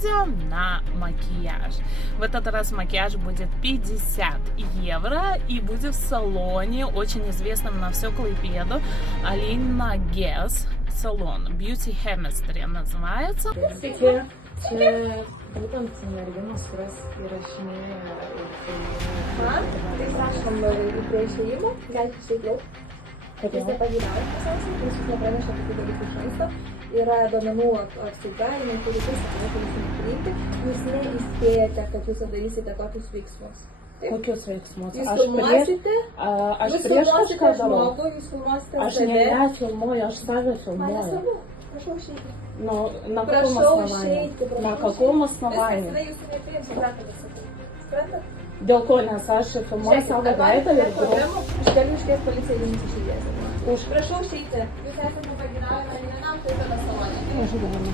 видео на макияж. В этот раз макияж будет 50 евро и будет в салоне, очень известном на всю Клайпеду, Alina Gess салон, Beauty Chemistry называется. Būtent merginos, kurios įrašinėja Tai prašom prie išėjimo, galite išeiti jau. Jūs nepageidaujate pasaulyje, jūs nepraneša tokių dalykų iš anksto. Yra duomenų apsauga, jinai turi visą priimti. Jūs neįspėjate, kad jūs darysite tokius veiksmus. kokius veiksmus. Jūs filmuosite, Aš prieš kažką darau. jūs filmuosite Aš save. nefilmuoju, aš save Man filmuoju. nesvarbu, prašau išeiti. Ну, на каком Прошу основании? išeiti, На prašau. каком Viskas, основании? tada jūsų nepriims, suprantate, sakau. Suprantate? Dėl ko, nes aš filmuoju savo veidą ir problemų, aš galiu iškviesti policiją ir jums išeidėti. Už Prašau išeiti. Jūs esate pageidaujami ne vienam klaipėdos salone. uždavimą.